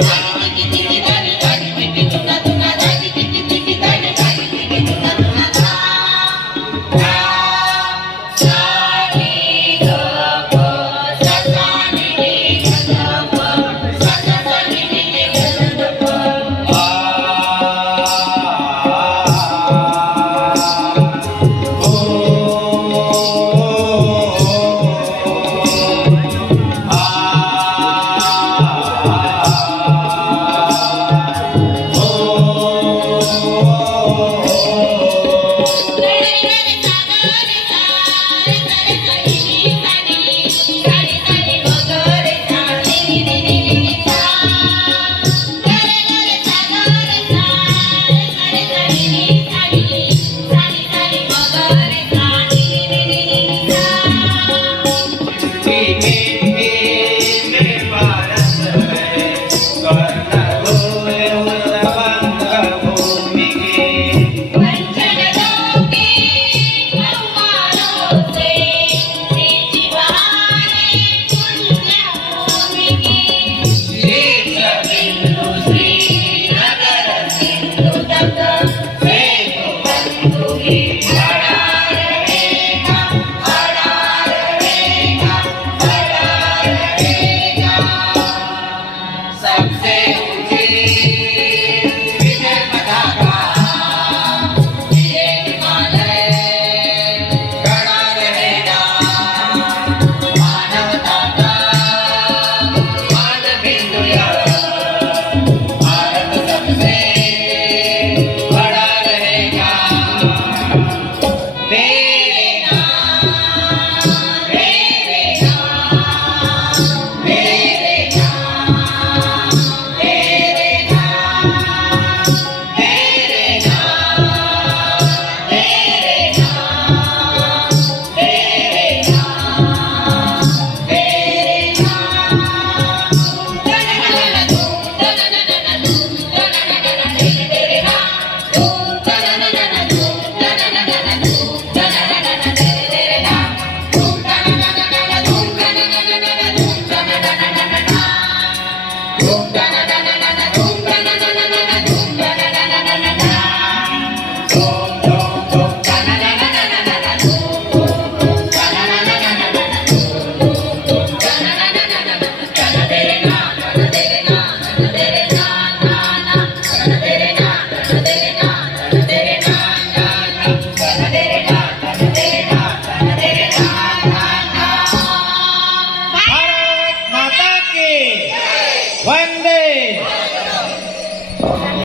Yeah.